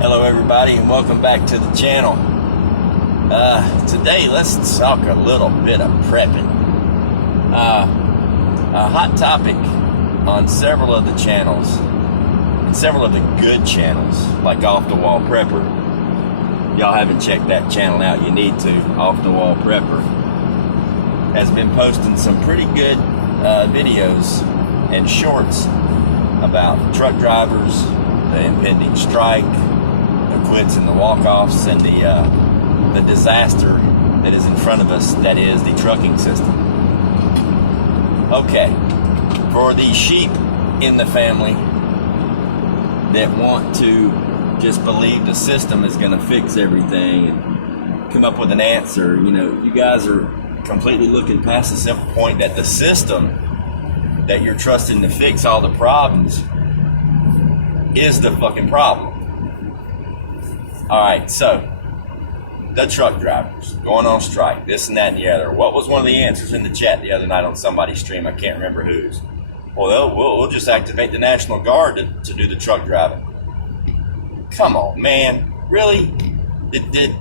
Hello everybody and welcome back to the channel. Today let's talk a little bit of prepping. A hot topic on several of the channels, and several of the good channels like Off the Wall Prepper. Y'all haven't checked that channel out, you need to. Off the Wall Prepper has been posting some pretty good videos and shorts about truck drivers, the impending strike, the quits and the walk-offs, and the disaster that is in front of us, that is the trucking system. Okay, for the sheep in the family that want to just believe the system is going to fix everything and come up with an answer, you guys are completely looking past the simple point that the system that you're trusting to fix all the problems is the fucking problem. Alright, so the truck drivers going on strike, this and that and the other. What was one of the answers in the chat the other night on somebody's stream? I can't remember whose. Well, we'll just activate the National Guard to do the truck driving. Come on, man. Really? Did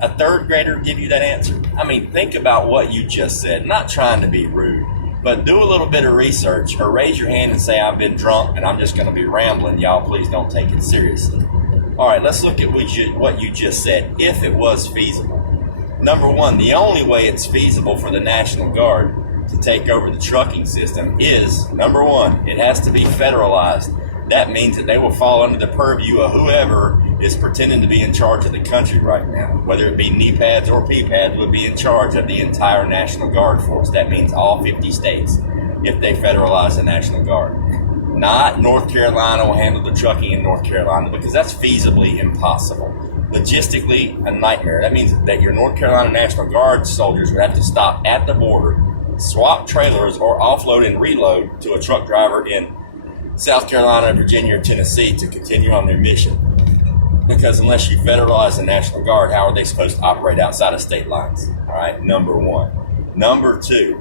a third grader give you that answer? I mean, think about what you just said. Not trying to be rude, but do a little bit of research, or raise your hand and say, I've been drunk and I'm just going to be rambling. Y'all, please don't take it seriously. All right, let's look at what you just said. If it was feasible. Number one, the only way it's feasible for the National Guard to take over the trucking system is, number one, it has to be federalized. That means that they will fall under the purview of whoever is pretending to be in charge of the country right now. Whether it be knee pads or pee pads, would be in charge of the entire National Guard force. That means all 50 states, if they federalize the National Guard. Not North Carolina will handle the trucking in North Carolina, because that's feasibly impossible. Logistically, a nightmare. That means that your North Carolina National Guard soldiers would have to stop at the border, swap trailers, or offload and reload to a truck driver in South Carolina, Virginia, or Tennessee to continue on their mission. Because unless you federalize the National Guard, how are they supposed to operate outside of state lines? All right, number one. Number two,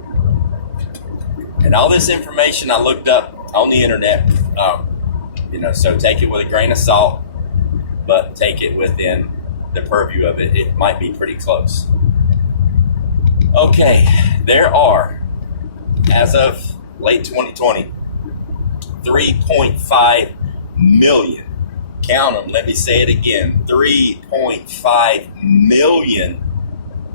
and all this information I looked up on the internet, so take it with a grain of salt, but take it within the purview of it. It might be pretty close. Okay, there are, as of late 2020, 3.5 million, count them, let me say it again, 3.5 million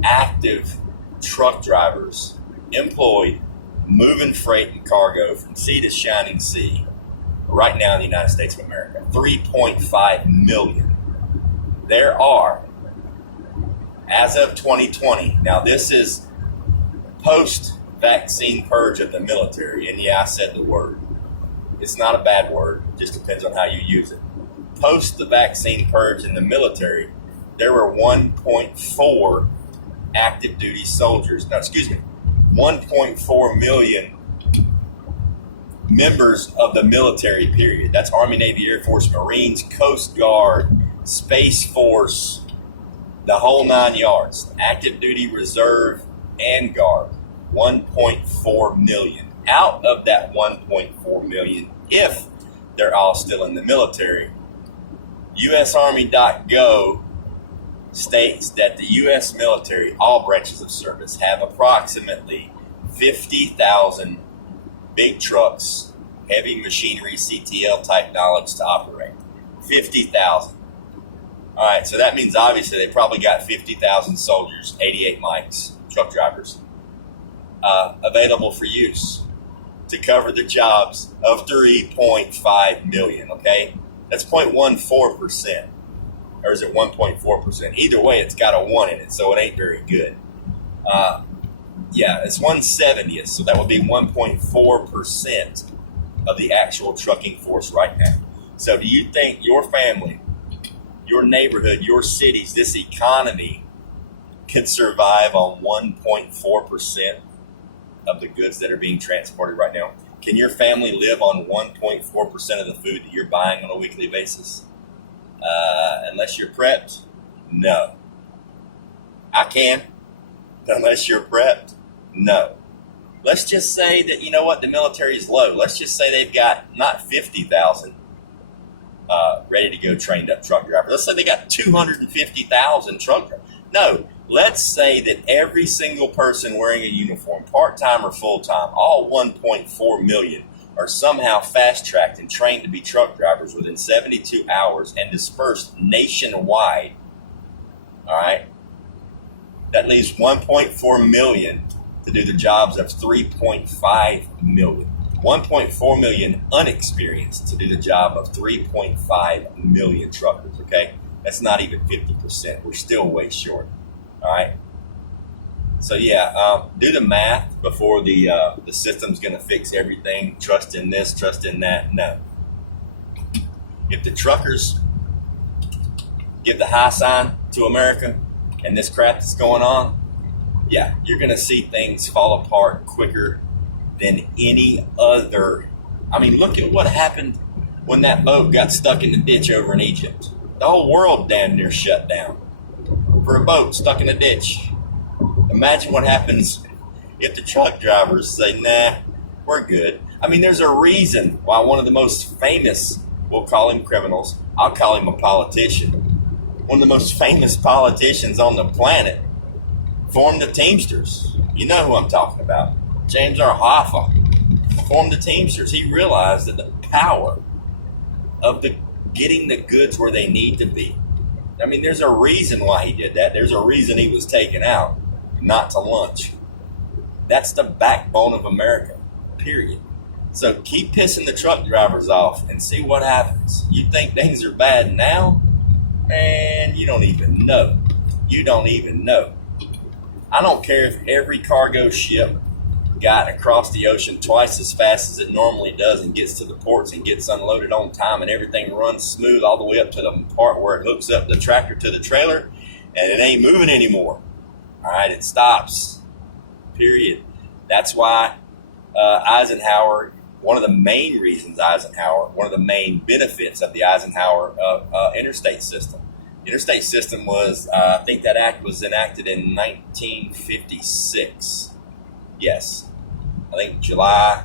active truck drivers employed moving freight and cargo from sea to shining sea right now in the United States of America. 3.5 million. There are, as of 2020, now this is post-vaccine purge of the military, and yeah, I said the word. It's not a bad word, it just depends on how you use it. Post the vaccine purge in the military, there were 1.4 active duty soldiers. 1.4 million members of the military, period. That's Army, Navy, Air Force, Marines, Coast Guard, Space Force, the whole 9 yards. Active duty, reserve, and guard. 1.4 million. Out of that 1.4 million, if they're all still in the military, USArmy.gov states that the U.S. military, all branches of service, have approximately 50,000 big trucks, heavy machinery, CTL type knowledge to operate. 50,000. All right, so that means obviously they probably got 50,000 soldiers, 88 mics, truck drivers, available for use to cover the jobs of 3.5 million, okay? That's 0.14%. Or is it 1.4%? Either way, it's got a 1 in it, so it ain't very good. It's 1/70th, so that would be 1.4% of the actual trucking force right now. So do you think your family, your neighborhood, your cities, this economy can survive on 1.4% of the goods that are being transported right now? Can your family live on 1.4% of the food that you're buying on a weekly basis? Unless you're prepped, no. I can. Unless you're prepped, no. Let's just say that, the military is low. Let's just say they've got not 50,000, ready to go trained up truck drivers. Let's say they got 250,000 truck drivers. No, let's say that every single person wearing a uniform, part-time or full-time, all 1.4 million, are somehow fast-tracked and trained to be truck drivers within 72 hours and dispersed nationwide. All right? That leaves 1.4 million to do the jobs of 3.5 million. 1.4 million unexperienced to do the job of 3.5 million truckers, okay? That's not even 50%. We're still way short, all right? So, do the math before the system's going to fix everything. Trust in this, trust in that. No. If the truckers give the high sign to America and this crap that's going on, you're going to see things fall apart quicker than any other. I mean, look at what happened when that boat got stuck in the ditch over in Egypt. The whole world damn near shut down for a boat stuck in a ditch. Imagine what happens if the truck drivers say, nah, we're good. I mean, there's a reason why one of the most famous, we'll call him criminals, I'll call him a politician. One of the most famous politicians on the planet formed the Teamsters. You know who I'm talking about. James R. Hoffa formed the Teamsters. He realized that the power of getting the goods where they need to be. I mean, there's a reason why he did that. There's a reason he was taken out, not to lunch. That's the backbone of America, period. So keep pissing the truck drivers off and see what happens. You think things are bad now? And you don't even know. You don't even know. I don't care if every cargo ship got across the ocean twice as fast as it normally does and gets to the ports and gets unloaded on time and everything runs smooth all the way up to the part where it hooks up the tractor to the trailer and it ain't moving anymore. All right, it stops. Period. That's why Eisenhower, one of the main benefits of the Eisenhower interstate system. The interstate system was, I think that act was enacted in 1956. Yes. I think July,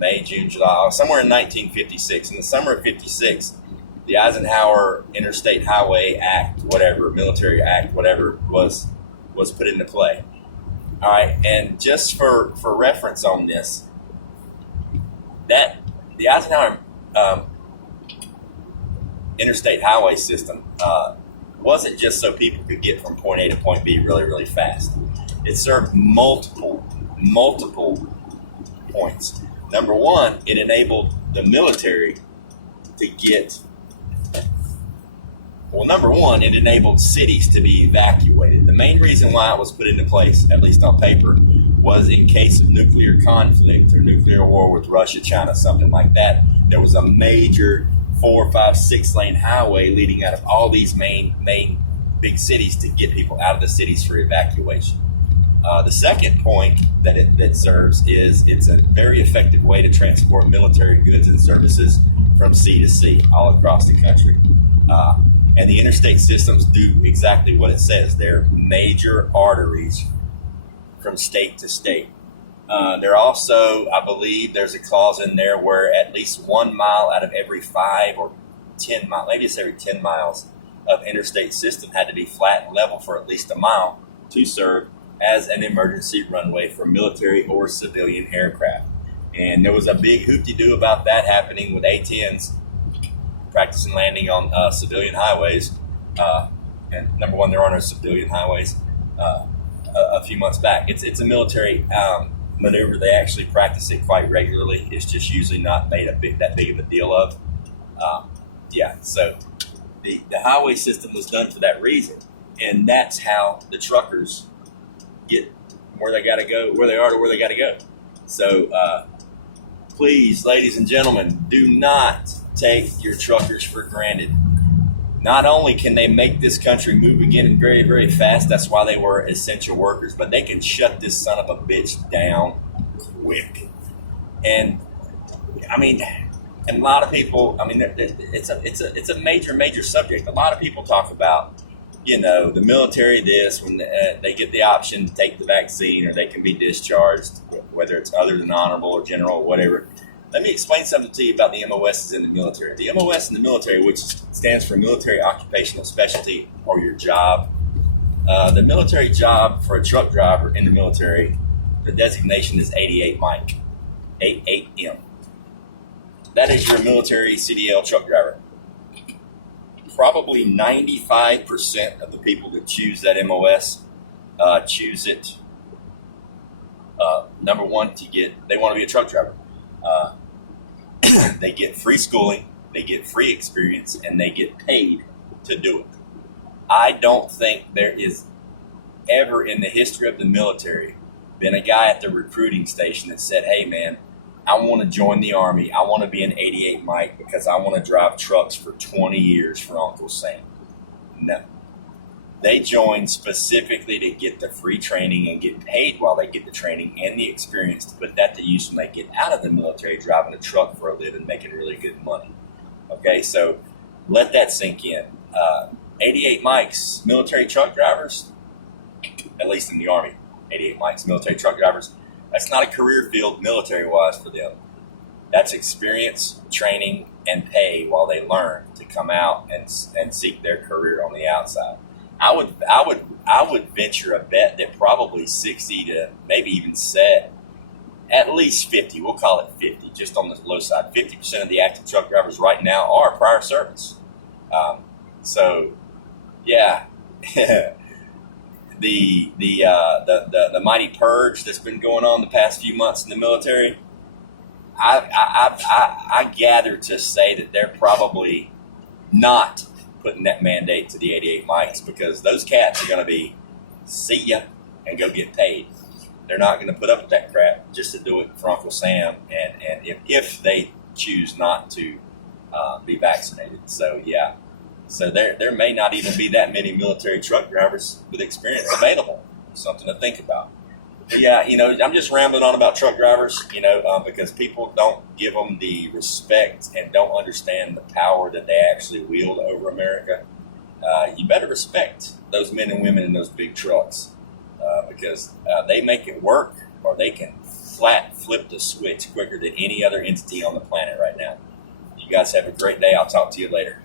May, June, July, somewhere in 1956. In the summer of 56, the Eisenhower Interstate Highway Act, whatever, military act, whatever, was put into play. All right, and just for reference on this, that the Eisenhower Interstate Highway system wasn't just so people could get from point A to point B really, really fast. It served multiple points. Number one, it enabled the military to get, it enabled cities to be evacuated. The main reason why it was put into place, at least on paper, was in case of nuclear conflict or nuclear war with Russia, China, something like that. There was a major 4, 5, 6 lane highway leading out of all these main big cities to get people out of the cities for evacuation. The second point that it serves is it's a very effective way to transport military goods and services from sea to sea all across the country. And the interstate systems do exactly what it says. They're major arteries from state to state. They're also, I believe, there's a clause in there where at least 1 mile out of every 5 or 10 miles, maybe it's every 10 miles of interstate system had to be flat and level for at least a mile to serve as an emergency runway for military or civilian aircraft. And there was a big hoop-de-doo about that happening with A-10s practicing landing on civilian highways. And number one, there are no civilian highways a few months back. It's a military maneuver. They actually practice it quite regularly. It's just usually not made that big of a deal of. So the highway system was done for that reason. And that's how the truckers get where they got to go, where they are to where they got to go. So please, ladies and gentlemen, do not take your truckers for granted. Not only can they make this country move again very, very fast, that's why they were essential workers, but they can shut this son of a bitch down quick. And I mean, and a lot of people, I mean, it's a major subject. A lot of people talk about, the military this, when they get the option to take the vaccine or they can be discharged, whether it's other than honorable or general or whatever. let me explain something to you about the MOSs in the military. The MOS in the military, which stands for Military Occupational Specialty, or your job. The military job for a truck driver in the military, the designation is 88 Mike, 88M. That is your military CDL truck driver. Probably 95% of the people that choose that MOS choose it. Number one, they want to be a truck driver. They get free schooling, they get free experience, and they get paid to do it. I don't think there is ever in the history of the military been a guy at the recruiting station that said, hey man, I want to join the Army. I want to be an 88 Mike because I want to drive trucks for 20 years for Uncle Sam. No. They join specifically to get the free training and get paid while they get the training and the experience to put that to use when they get out of the military driving a truck for a living, making really good money. Okay, so let that sink in. 88 Mikes, military truck drivers, at least in the Army, 88 Mikes, military truck drivers, that's not a career field military-wise for them. That's experience, training, and pay while they learn to come out and seek their career on the outside. I would venture a bet that probably 60 to maybe even at least 50, we'll call it 50, just on the low side. 50% of the active truck drivers right now are prior service. So, yeah, the mighty purge that's been going on the past few months in the military, I gather to say that they're probably not putting that mandate to the 88 Mikes because those cats are going to be see ya and go get paid. They're not going to put up with that crap just to do it for Uncle Sam and if they choose not to be vaccinated. So yeah, so there may not even be that many military truck drivers with experience available. Something to think about. But yeah, I'm just rambling on about truck drivers, because people don't give them the respect and don't understand the power that they actually wield over America. You better respect those men and women in those big trucks because they make it work, or they can flat flip the switch quicker than any other entity on the planet right now. You guys have a great day. I'll talk to you later.